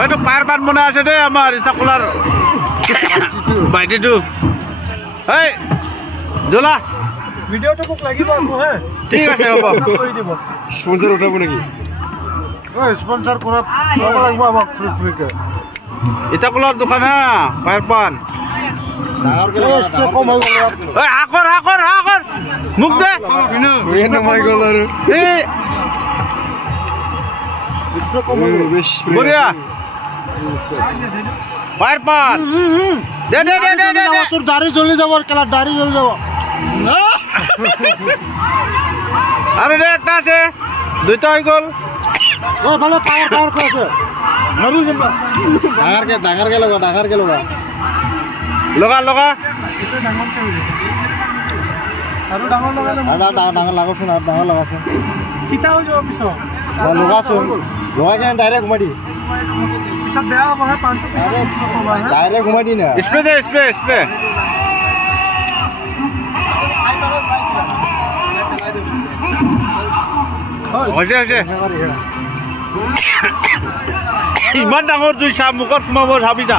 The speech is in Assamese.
এইটো পাৰ পান বনাই আছে দেই আমাৰ ইটাকলাৰ ভাইটিটো এই জোলা ভিডিওটো মোক লাগিব আকৌ হে ঠিক আছে হ'ব কৰি দিব স্পন্সৰ উঠাব নেকি স্পন্সৰ কৰা ল'ব লাগিব আমাক ফ্ৰীকে ইটাকলাৰ দোকান হা পাৰ পান ডাঙৰকে কম হৈ গ'ল এই হাকৰ হাকৰ হাকৰ মোক দে মাৰি গ'ল আৰু এই স্প্ৰে কম হৈ গ'ল বঢ়িয়া পাৰ পান দে দে দে দে দে তোৰ দাড়ি জ্বলি যাব কেলা দাড়ি জ্বলি যাব আৰু দে একটা আছে দুইটা হৈ গ'ল ও ভালে পাৱাৰ কৰিছে নৰু জিম্বা ডাঙৰকে লগা লগা লগা আৰু ডাঙৰ লগালে ডাঙৰ লাগাচোন আৰু ডাঙৰ লগাচোন কিটা হৈ যাব পিছত লগাচোন লগাই কিনে ডাইৰেক্ট ঘুমাই দি পিছত বেয়া হ'ব হে পানটো পিছত নকবা হে ডাইৰেক্ট ঘুমাই দি না স্প্ৰে দে স্প্ৰে স্প্ৰে হৈছে হৈছে ইমান ডাঙৰ জুই চা মুখত সোমাব ভাবি যা